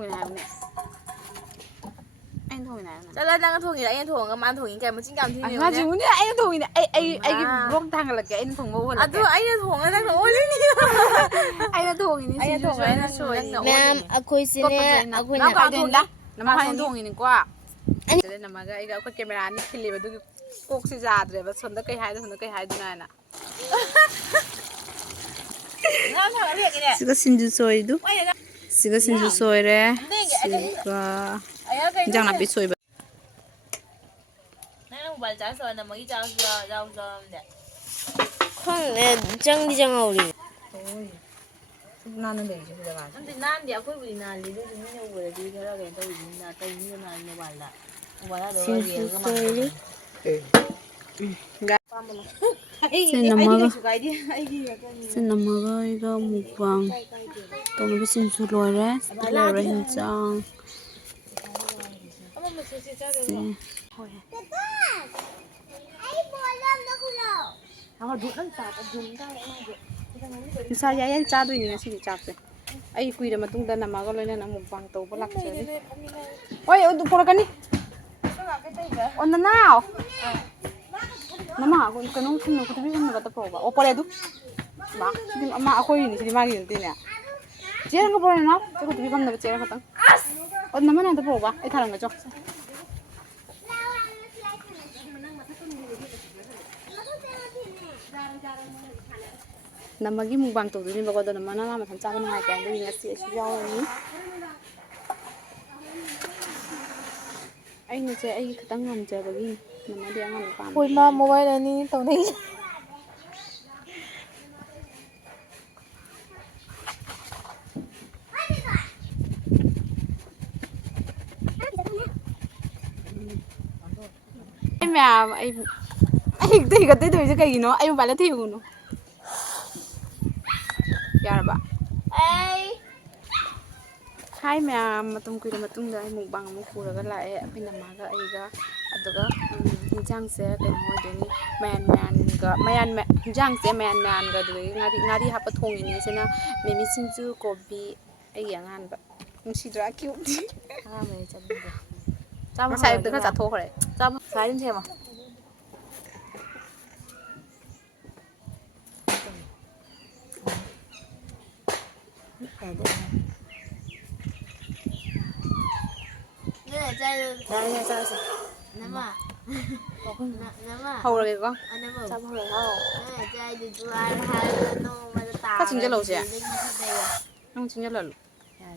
งยังไงเนี่ยanh thùng này cho lên đang thùng gì đấy anh thùng mà ăn thùng những cái một chín cầm thì nhiều mà chú này anh thùng này anh bông thằng là cái anh thùng ngô là tôi anh thùng anh đang thùng ôi anh thùng này anh thùng anh đang sôi Nam aku sini aku nó phải thùng đó nó phải thùng này quá cho nên là mà cái cái camera này khi lấy vào tôi cột xì già rồi và xuân đó cây hai thế này nè siga sinju soy du siga sinju soy re siga jang na pi soy ba nãy nó bảo trái sôi là mấy cái rau nè không nè jang đi jang ao đi nan nó để cho bây giờ vào anh thì nan thì aku beli nan đi lúcนี้เนี่ยvừa đi cái đó cái tôi beli nan tôi như nan như vậy là sinju soy đi sen namaga iga mukbang tong bi sinju loy re loy re hin chang sao vậy anh cha tôi nhìn xí chạp rồi ai quỳ mà tung đơn mà có lên là một vàng tàu có lạc chơi đi ôi ôi tụi cái đi ôn nào nama cái nông thôn nó có biết không có tập vào ôi du mà aku ini sih magi nanti nih chơi nggak boleh nap tôi có biết không nap chơi không ôn nama nanti tập vào ai thằng cái chọc namagi mukbang tuh ini bagus dan mana nama sampai mana hai kan ini ngasih jauh ini anh này chơi anh tăng ngầm chơi bagi nama dia ngầm pam ôi mà mobile này tao này em à anh thì cái tới tuổi chứ cái gì nó anh không phải là thiểu nó giờ là bạn hai mẹ mà tung quy mà tung ra một bằng một khu rồi cái lại bên làm mà cái ấy cái đó cái trang sẽ cái hồi đấy man cái trang sẽ man cái đấy ngay đi hấp thùng như thế nào mình xin chú kopi ấy dạng ăn vậy không xí ra kêu đi sao sai được cái giả thô rồi sao sai đến thế mà hầu rồi con sao hầu rồi hầu có chính cho lẩu gì à không chính cho lẩu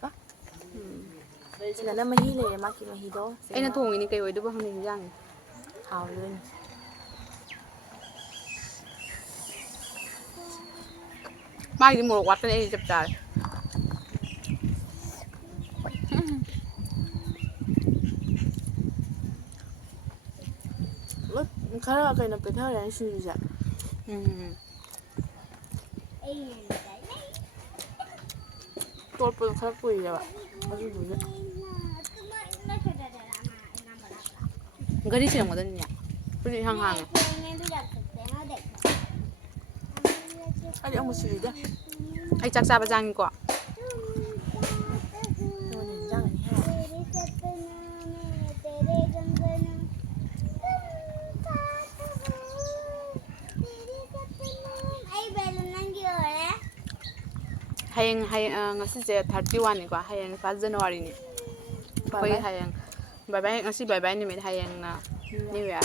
có là nó mới hí lên mà kia mà hí đó anh nó thùng cái cây đúng không hình dạng hào lên mai đi mua quạt này chụp trời khá là cái nó cái thao này xinh vậy tôi cũng khá quý rồi bạn bao nhiêu rồi cái đi xem ở đây nhỉ cái đi hàng hàng anh ông một xíu đấy anh chắc sao bây giờ quá hayang ngasi je 31 ni kwa hayang 1 January ni koi hayang bye bye ngasi bye bye ni me hayang na new year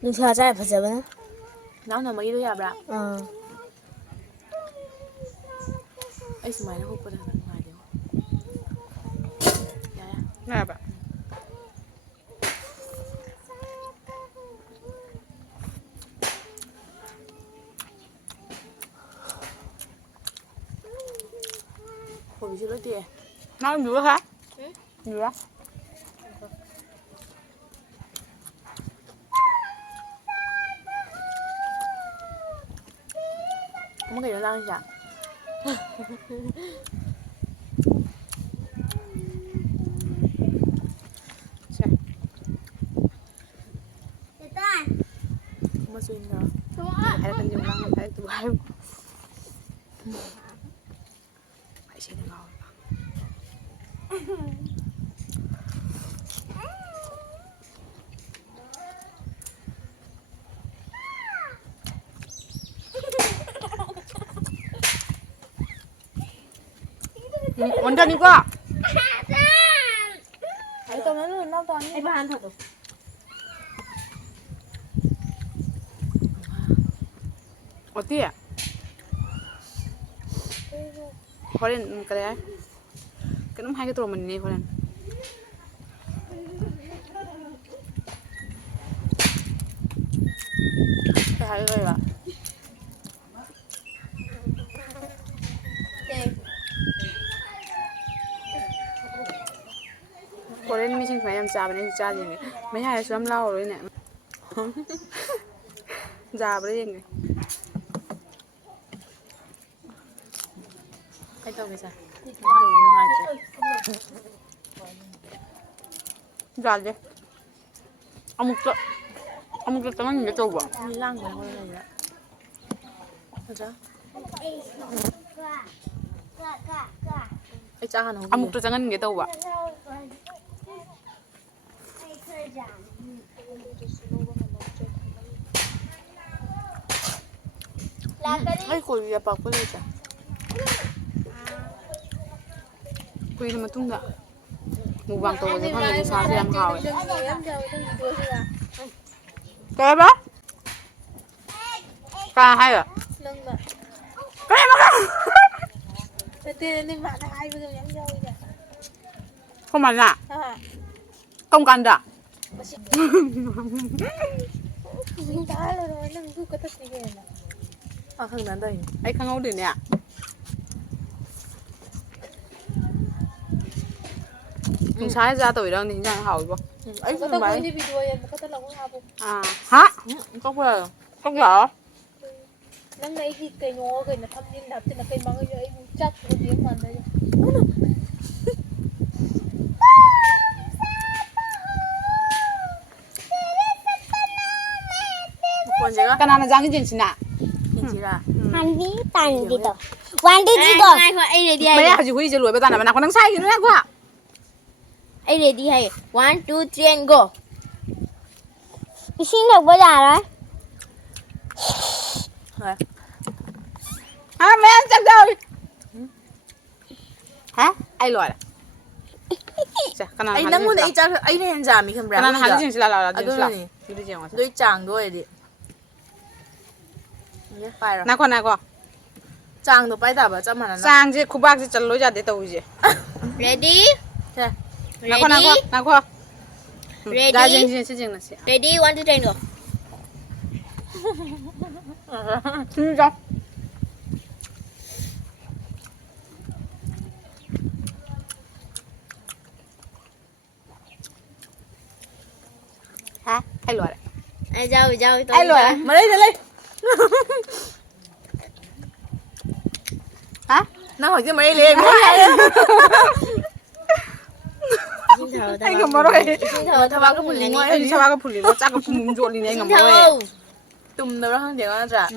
Lúc sao trái phải giờ bên nó là mấy đứa nhà bạn ai smile nó hụt vào ngoài đi nè bạn hồi chưa lấy tiền nó nữa hả nữa không có cái đó đang chả 진짜. Hay là cần dùng lăng thấy tụi bay phải xin ngon 완전 이거 Ay, tao nó nó toàn Ay, bahan thật rồi. 어때요? 호렌 그래? 그럼 하게 들어오면 호렌 잘 이거야 호렌 미신 그냥 잡으면 짜지네 mấy hai xóm lâu rồi nè già đấy gì Ay, tao kaysa. Ito, yung nga siya. già 어묵 젓가락은 이게 좁아 Nilang ba? Wala na yun. Ano Ay, tsaka na. 어묵 젓가락은 이게 좁아 Ay, kuya pa pala siya. kuy mà tung đã mù vàng tổ thì con này sao thì làm hào ấy cái bác ca hay à cái em bác không mà nè không cần đã Ah, kang nanday. ấy không ngấu được nè mình sai ra tuổi đâu thì chẳng hào không Ay, Kata kung ko ba? hindi video yan, makatalaw ko hapon. à hả Ikaw ba? không rõ Nang naikit kay nyo kay natamnin natin na kay mga ay chat ko di man na yun. Kung siya ka? cái nào là giang cái chuyện gì nè Hindi sila. Hanvi tan dito. 1 2 3 go. Ay ready mấy ai chỉ huy chỉ lùi bây giờ là nào con đang sai thì nó quá à Ay ready hay. 1 2 3 and go. Xin được bây giờ đấy. hả mấy anh chắc rồi hả ai lùi à cái nào Ay, là nang muna i-check. Ay, na yan dami kang cái nào brown. là chuyện gì là chuyện Ano gì là na ni? chuyện gì mà Doy chang do eh di. Yes, para. nào con Chang do pa ba? Chama na na. sang chứ khu bác chứ chân lối ra để tàu gì Ready? Kaya. nào con Ready? ra chuyện gì chuyện gì Ready? 1 2 3 and go. 진짜 hả ai lùi Ay jaw ai lùi Malay, malay. hả Nang hoy, malay le. anh không có rồi Xin thầu thao cái mùi này. anh sao cái phụ nữ nó chắc cái phụ nữ ruột đi này anh Xin không có rồi thầu. Tum daw lang diyan ra.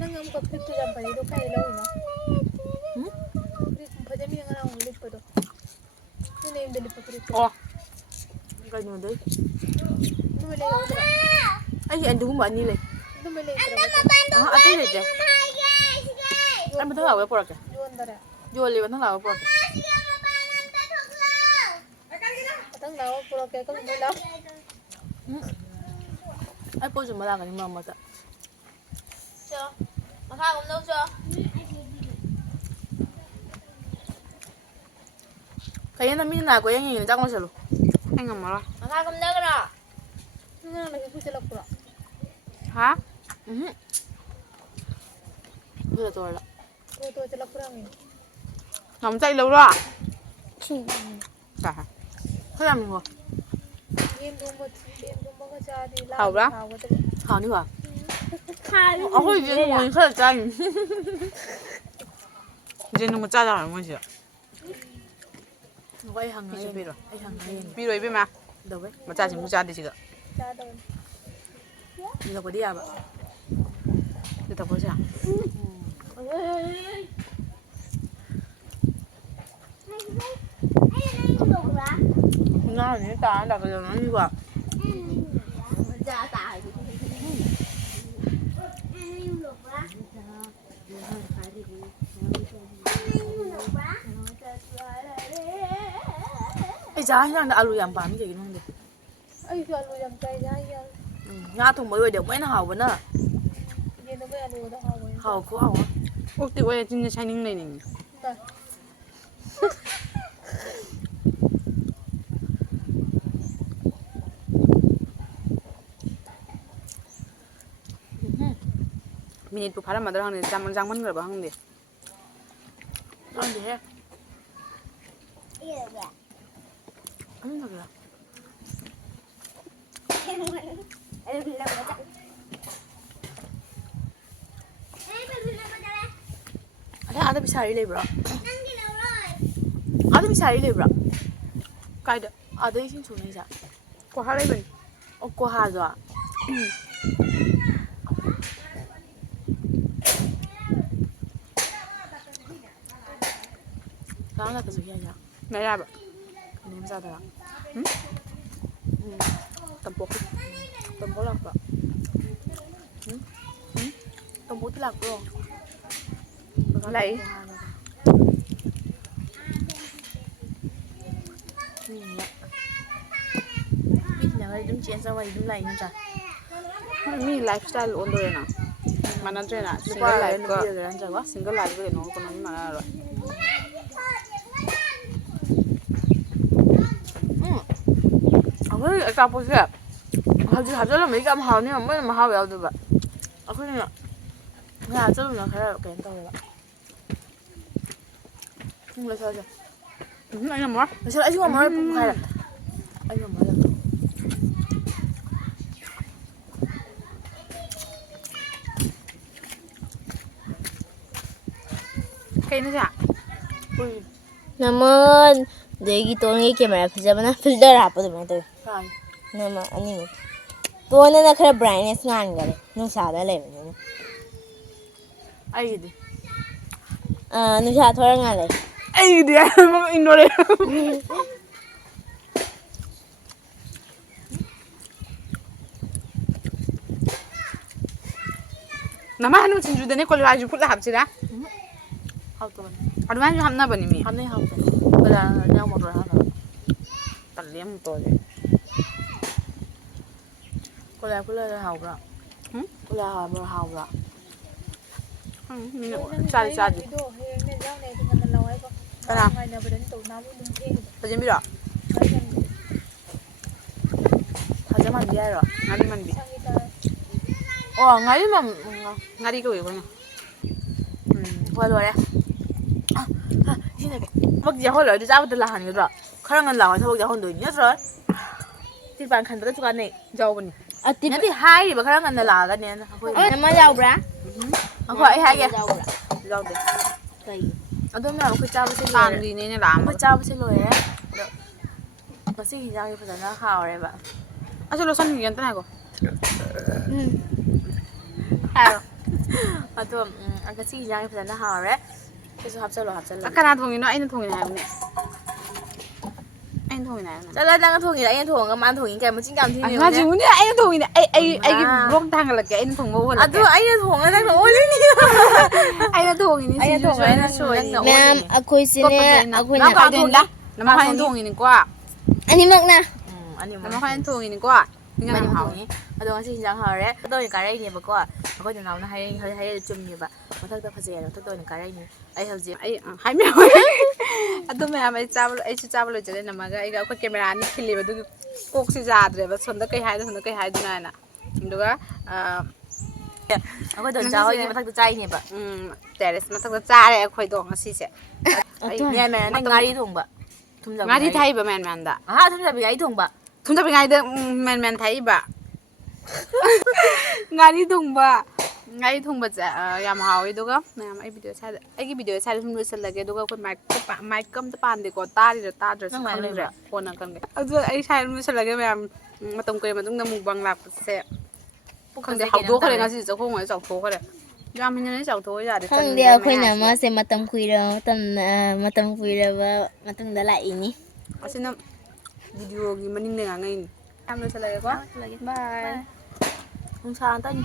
Nang ang kapit ko yan pa dito kay ilaw na. Pwede mo yung nga ang lip pa to. Yun na yung dalip pa rito. ồ Ganyan doy. Dumili ako dito. Ay, ando mo ba ni le? Dumili ako. Ah, ate le je. Ay, mo tawa po ra ka. Yun dara. Jo le ba tawa po ra ka. Atang lawa puro kaya kang mulaw. Ay, po sa malaka ni mama ta. So, makakam daw so. Kaya namin na ako yan yung takong salo. anh không có rồi Makakam daw ka na. Ano nga nakikita lang puro. hả Wala to wala. Puro sila puro ang ngắm chạy lâu rồi à Kaya mo. Game mo ka sa di lang. Hầu đó. Hao ni ba? Ako yun mo yung kaya chan. 이제 너무 짜잖아 뭐지 ꯑꯩ ꯍꯪꯉꯦ ꯄꯤꯔꯣ ꯑꯩ ꯍꯪꯉꯦ ꯄꯤꯔꯣ ꯏꯕꯦꯝꯃ ꯀꯩꯗꯧꯕꯩ ꯃꯆꯥꯁꯤꯡꯕꯨ ꯆꯥꯗꯦ ꯁꯤꯒ ꯏꯜꯂꯛꯄꯗꯤ ꯌꯥꯕ ꯁꯤ ꯊꯛꯄꯁꯦ ꯉꯥꯅꯤ ꯇꯥꯔ ꯂꯥꯛꯀꯗꯕꯅꯤꯀꯣ ꯑꯩ ꯆꯥꯛ ꯍꯟꯖꯥꯡꯗ ꯑꯥꯂꯨ ꯌꯥꯝ ꯄꯥꯝꯃꯤ ꯀꯩꯒꯤꯅꯣ ꯈꯪꯗꯦ ꯑꯩꯁꯨ ꯑꯂꯨ ꯌꯥꯝ ꯆꯥꯏ ꯉꯥ ꯊꯣꯡꯕ ꯑꯣꯏꯔꯗꯤ ꯑꯃꯨꯛ ꯍꯦꯟꯅ ꯍꯥꯎꯕꯅ ꯌꯦꯟꯗꯕꯨ ꯑꯂꯨꯒꯗ ꯍꯥꯎꯕ ꯍꯥꯎ ꯈꯨ ꯍꯥꯎ ꯑꯣꯛꯇꯤ ꯑꯣꯏꯔꯦ ꯆꯤꯟꯁꯦ ꯁꯥꯏꯅꯤꯡ ꯂꯩꯅꯤꯡꯉꯤ ꯃꯤꯅꯤꯠꯄꯨ ꯐꯥꯔꯝꯃꯗ꯭ꯔꯥ ꯈꯪꯗꯦ ꯖꯥꯡꯃꯟꯈ꯭ꯔꯕ ꯈꯪꯗꯦ ꯈꯪꯗꯦꯍꯦ ꯑꯗꯨꯅ ꯑꯥꯗ ꯄꯤꯁꯥꯔꯤ ꯂꯩꯕ꯭ꯔꯣ ꯑꯥꯗ ꯄꯤꯁꯥꯔꯤ ꯂꯩꯕ꯭ꯔꯣ ꯀꯥꯏꯗ ꯑꯥꯗ ꯏꯁꯤꯡ ꯁꯣꯛꯅꯩꯁꯦ ꯀ꯭ꯋꯥꯈꯥ ꯂꯩꯕꯅꯤ ꯑꯣ ꯀꯣꯍꯥꯗꯣ ꯀꯥꯡ ꯂꯥꯛꯄ ꯆꯠꯈꯤ ꯍꯥꯏꯁꯦ ꯃꯩꯔꯥꯕ ꯀꯩꯅꯣ ꯃꯆꯥꯗꯔꯥ ꯇꯝꯄꯣꯛꯀꯤ ꯇꯣꯝꯄꯣꯛ ꯂꯥꯛꯄ꯭ꯔꯣ ꯇꯣꯝꯄꯣꯛꯇꯤ ꯂꯥꯛꯄ꯭ꯔꯣ ꯂꯥꯛꯏ ꯃꯤꯁꯤꯅ ꯑꯗꯨꯝ ꯆꯦꯟꯖ ꯇꯧꯋꯦ ꯑꯗꯨꯝ ꯂꯥꯛꯏ ꯅꯠꯇ꯭ꯔꯥ ꯃꯤ ꯂꯥꯏꯐ ꯁ꯭ꯇꯥꯏꯜ ꯑꯣꯟꯗꯣꯔꯦꯅ ꯃꯥꯟꯅꯗ꯭ꯔꯦꯅ ꯁꯤꯡꯒꯜ ꯅꯨꯄꯥꯒꯔ ꯂꯥꯏꯐꯀ ꯅꯨꯄꯤꯒꯔ ꯅꯠꯇ꯭ꯔꯒ ꯁꯤꯡꯒꯜ ꯂꯥꯏꯐꯀ ꯀꯩꯅꯣꯒ ꯀꯩꯅꯣꯗꯤ ꯃꯥꯟꯅꯔꯔꯣꯏ ꯑꯩꯈꯣꯏ ꯑꯆꯥꯄꯣꯠꯁꯦ ꯍꯧꯖꯤꯛ ꯍꯥꯞꯆꯤꯜꯂꯝꯕꯗꯤ ꯌꯥꯝ ꯍꯥꯎꯅꯦꯕ ꯃꯣꯏꯅ ꯃꯍꯥꯎ ꯌꯥꯎꯗꯕ ꯑꯩꯈꯣꯏꯅ ꯉꯥ ꯍꯥꯞꯆꯤꯜꯂꯨꯕꯅ ꯈꯔ ꯀꯩꯅꯣ ꯇꯧꯋꯦꯕ ꯂꯣꯏꯁꯤꯜꯂꯁꯦ ꯑꯩ ꯉꯝꯃꯔꯣꯏ ꯂꯣꯏꯁꯤꯜꯂ ꯑꯩꯁꯨ ꯉꯝꯃꯔꯣꯏ ꯄꯨꯛ ꯄꯣꯛꯈꯥꯏꯔꯦ ꯑꯩ ꯉꯝꯃꯔꯣꯏ ꯀꯩꯅꯣ ꯁꯦ ꯄꯨꯏ ꯅꯃꯟ ꯑꯗꯒꯤ ꯇꯣꯟꯒꯤ ꯀꯦꯃꯦꯔꯥ ꯐꯖꯕꯅ ꯐꯤꯜꯇꯔ ꯍꯥꯞꯄ ꯑꯗꯨꯃꯥꯏꯅ ꯇꯧꯋꯤ ꯀꯥꯏ ꯅꯃ ꯑꯅꯤꯃꯛ ꯇꯣꯟꯅꯅ ꯈꯔ ꯕ꯭ꯔꯥꯏꯠꯅꯦꯁ ꯉꯥꯟꯈꯔꯦ ꯅꯨꯡꯁꯥꯗ ꯂꯩꯕꯅꯤꯅ ꯑꯩꯒꯤꯗꯤ ꯅꯨꯡꯁꯥ ꯊꯣꯔ ꯉꯥꯜꯂꯦ ꯑꯩꯒꯤꯗꯤ ꯏꯟꯗꯣꯔꯦ ꯅꯃꯥ ꯍꯅꯨ ꯁꯤꯡꯖꯨꯗꯅꯦ ꯀꯣꯂꯤꯍꯋꯥꯏꯁꯨ ꯐꯨꯠꯂ ꯍꯥꯞꯁꯤꯔꯥ ꯍꯥꯎꯇꯕꯅꯤ ꯑꯗꯨꯃꯥꯏꯅꯁꯨ ꯍꯥꯞꯅꯕꯅꯤ ꯃꯤ ꯍꯥꯞꯅꯩ ꯍꯥꯎꯇꯕꯅꯤ ꯀꯅꯥꯅ ꯏꯟꯖꯥꯡ ꯃꯣꯇꯣꯔ ꯍꯥꯞꯅꯕ ꯇꯜꯂꯤ ꯑꯃꯨꯛ ꯇꯧꯔꯦ ꯀꯣꯂꯤꯍꯋꯥꯏ ꯐꯨꯠꯂꯒ ꯍꯥꯎꯕ꯭ꯔꯥ ꯀꯣꯂꯤꯍꯋꯥꯏ ꯍꯥꯎꯕ꯭ꯔꯥ ꯃꯤꯅ ꯅꯪꯒꯤ ꯆꯥꯗꯤ ꯉꯥꯔꯤ ꯆꯥꯗꯦ ꯉꯥꯟꯕꯤꯗꯣ ꯍꯌꯦꯡꯅꯦ ꯏꯟꯖꯥꯡꯅꯦ ꯑꯗꯨ ꯉꯟꯅ ꯂꯥꯛꯑꯣ ꯍꯥꯏꯕꯣ ꯀꯅꯥ ꯉꯥꯏꯅꯕꯗꯅꯤ ꯇꯧ ꯅꯍꯥꯟꯃꯨꯛ ꯑꯗꯨꯝ ꯊꯦꯡꯉꯤꯗꯣ ꯐꯖꯟꯕꯤꯔꯣ ꯉꯥꯔꯤ ꯉꯥꯟꯕꯤꯗꯣ ꯐꯖꯃꯟꯕꯤ ꯍꯥꯏꯔꯣ ꯉꯥꯔꯤ ꯃꯟꯕꯤ ꯁꯪꯒꯤ ꯇꯥꯔ ꯑꯣ ꯉꯥꯔꯤ ꯉꯥꯔꯤ ꯀꯧꯏ ꯑꯩꯈꯣꯏꯅ ꯍꯣꯏ ꯂꯣꯏꯔꯦ ꯏꯁꯤꯡ ꯊꯛꯀꯦ ꯊꯕꯛ ꯌꯥꯎꯍꯜꯂꯛꯑꯗꯤ ꯆꯥꯕꯗ ꯂꯥꯛꯍꯟꯒꯗ꯭ꯔꯣ ꯈꯔ ꯉꯟꯅ ꯂꯥꯛꯑꯣ ꯊꯕꯛ ꯌꯥꯎꯍꯟꯗꯣꯏꯅꯤ ꯅꯠꯇ꯭ꯔꯣ ꯇꯤꯔꯄꯥꯟ ꯈꯟꯕꯗꯁꯨ ꯀꯥꯟꯅꯩ ꯌꯥꯎꯕꯅꯤ ꯅꯠꯇꯦ ꯍꯥꯏꯔꯤꯕ ꯈꯔ ꯉꯟꯅ ꯂꯥꯛꯑꯒꯅꯦ ꯑꯩꯈꯣꯏ ꯑꯃ ꯌꯥꯎꯕ꯭ꯔꯥ ꯑꯩꯈꯣꯏ ꯑꯩ ꯍꯥꯏꯒꯦ ꯌꯥꯎꯕ꯭ꯔꯥ ꯌꯥꯎꯗꯦ ꯀꯩꯒꯤ ꯑꯗꯨꯝ ꯑꯩꯈꯣꯏ ꯆꯥꯕꯁꯦ ꯂꯣꯏꯔꯦ ꯀꯥꯡꯒꯤꯅꯦꯅ ꯑꯩꯈꯣꯏ ꯂꯥꯛꯑꯝꯕꯗꯣ ꯆꯥꯕꯁꯦ ꯂꯣꯏꯔꯦ ꯑꯗꯣ ꯉꯁꯤꯒꯤ ꯍꯤꯟꯖꯥꯡꯁꯦ ꯐꯖꯅ ꯍꯥꯎꯔꯦꯕ ꯑꯩꯁꯨ ꯂꯣꯠꯁꯟꯈꯤꯒꯦ ꯑꯝꯇ ꯉꯥꯏꯈꯣ ꯍꯥꯏꯔꯣ ꯑꯗꯣ ꯉꯁꯤꯒꯤ ꯍꯤꯟꯖꯥꯡꯁꯦ ꯐꯖꯅ ꯍꯥꯎꯔꯦ ꯁꯤꯁꯨ ꯍꯥꯞꯆꯜꯂꯣ ꯍꯥꯞꯆꯜꯂꯒꯦ ꯀꯅꯥ ꯊꯣꯡꯉꯤꯅꯣ ꯑꯩꯅ ꯊꯣꯡꯉꯤꯅꯦ ꯍꯥꯏꯕꯅꯦ ꯑꯩꯅ ꯊꯣꯡꯉꯤꯅꯦ ꯍꯥꯏꯕꯅꯦ ꯆꯠꯂꯣ ꯅꯪꯅ ꯊꯣꯡꯉꯤꯔ ꯑꯩꯅ ꯊꯣꯡꯉꯒ ꯃꯥꯅ ꯊꯣꯡꯉꯤ ꯀꯌꯥ ꯃꯆꯤꯟ ꯀꯌꯥꯝ ꯊꯤꯅ ꯌꯦꯡꯉꯨꯅꯦ ꯉꯥꯖꯤꯕꯨꯅꯦ ꯑꯩꯅ ꯊꯣꯡꯉꯤꯅꯦ ꯑꯩꯒꯤ ꯕ꯭ꯂꯣꯛ ꯊꯥꯡꯒꯠꯂꯛꯀꯦ ꯑꯩꯅ ꯊꯣꯡꯕ ꯑꯗꯨ ꯎꯍꯜꯂꯛꯀꯦ ꯑꯩꯅ ꯊꯣꯡꯉ ꯅꯪꯅ ꯑꯣꯜꯂꯤꯅꯤ ꯑꯩꯅ ꯊꯣꯡꯉꯤꯅꯤ ꯑꯩꯅ ꯁꯤꯡꯖꯨꯁꯨ ꯊꯣꯡꯉ ꯑꯩꯅ ꯅꯪꯅ ꯁꯣꯏꯔꯤꯅꯤ ꯃꯌꯥꯝ ꯑꯣꯜꯂꯤꯅꯤ ꯑꯩꯈꯣꯏꯁꯤꯅꯦ ꯇꯣꯠꯄꯁꯨ ꯑꯩꯅ ꯑꯩꯈꯣꯏꯅ ꯅꯅꯥꯎꯄꯥ ꯊꯣꯡꯉꯤ ꯅꯃꯥꯈꯣꯏꯅ ꯊꯣꯡꯉꯤꯅꯤꯀꯣ ꯑꯅꯤꯃꯛꯅ ꯑꯅꯤꯃꯛ ꯅꯃꯥꯈꯣꯏꯅ ꯊꯣꯡꯉꯤꯅꯤꯀꯣ ꯏꯟꯖꯥꯡ ꯌꯥꯝ ꯑꯅꯤꯃꯛ ꯍꯥꯎꯋꯦ ꯊꯣꯡꯉꯤ ꯑꯗꯣ ꯉꯁꯤ ꯍꯤꯟꯖꯥꯡ ꯍꯥꯎꯔꯦ ꯃꯊꯛꯇ ꯑꯣꯏꯅ ꯀꯥꯔꯛꯏꯅꯦꯕꯀꯣ ꯑꯩꯈꯣꯏ ꯅꯅꯥꯎꯅ ꯍꯥꯏꯔꯛꯏꯗꯣ ꯆꯨꯝꯃꯦꯕ ꯃꯊꯛꯇ ꯐꯖꯩ ꯍꯥꯏꯅ ꯃꯊꯛꯇ ꯑꯣꯏꯅ ꯀꯥꯔꯛꯏꯅꯦ ꯑꯩ ꯍꯧꯖꯤꯛ ꯑꯩ ꯑꯗꯨ ꯃꯌꯥꯝ ꯑꯩꯁꯨ ꯆꯥꯕ ꯂꯣꯏꯖꯔꯦ ꯅꯝꯃꯒ ꯑꯩꯒ ꯑꯩꯈꯣꯏ ꯀꯦꯃꯦꯔꯥ ꯑꯅꯤ ꯈꯤꯜꯂꯦꯕ ꯑꯗꯨꯒꯤ ꯀꯣꯛꯁꯤ ꯌꯥꯗ꯭ꯔꯦꯕ ꯁꯣꯝꯗ ꯀꯩ ꯍꯥꯏꯗꯣꯏꯅꯣ ꯁꯣꯝꯗ ꯀꯩ ꯍꯥꯏꯗꯣꯏꯅꯣ ꯍꯥꯏꯅ ꯑꯗꯨꯒ ꯑꯩꯈꯣꯏ ꯗꯣꯟꯆꯥ ꯉꯁꯤꯁꯦ ꯍꯣꯏꯒꯤ ꯃꯊꯛꯇ ꯆꯥꯏꯅꯦꯕ ꯇꯦꯔꯦꯁ ꯃꯊꯛꯇ ꯆꯥꯔꯦ ꯑꯩꯈꯣꯏꯗꯣ ꯉꯁꯤꯁꯦ ꯃꯌꯥꯟ ꯃꯌꯥꯟ ꯅꯪ ꯉꯥꯔꯤ ꯊꯣꯡꯕ ꯊꯨꯝꯖꯥꯕꯤ ꯉꯥꯔꯤ ꯊꯥꯛꯏꯕ ꯃꯌꯥꯟ ꯃꯌꯥꯟꯗ ꯊꯨꯝꯖꯥꯕꯤ ꯉꯥꯔꯤ ꯊꯣꯡꯕ ꯊꯨꯝꯖꯥꯕꯤꯉꯥꯏꯗ ꯃꯌꯥꯟ ꯃꯌꯥꯟ ꯊꯥꯛꯏꯕ ꯉꯥꯔꯤ ꯊꯣꯡꯕ ngay thùng bật dạ yam hào ấy đúng không nè ai video sai thùng nuôi sân cái đúng không con mai cơm ta pan để có ta thì ta rồi không được rồi con nào cần cái rồi ai sai nuôi sân cái mà tông cười mà tung mùng bằng lạc sẽ không để học thua cái này ngay gì không phải học thua cái này yam hình như nó học thua giờ để ห้องเดียวคุยนะมาเซมาตำคุยเราตำมาตำคุยเราว่ามาตำได้ละอีนี่ xin video gì mà ninh này ngay em nuôi sân quá bye มึงชาตัน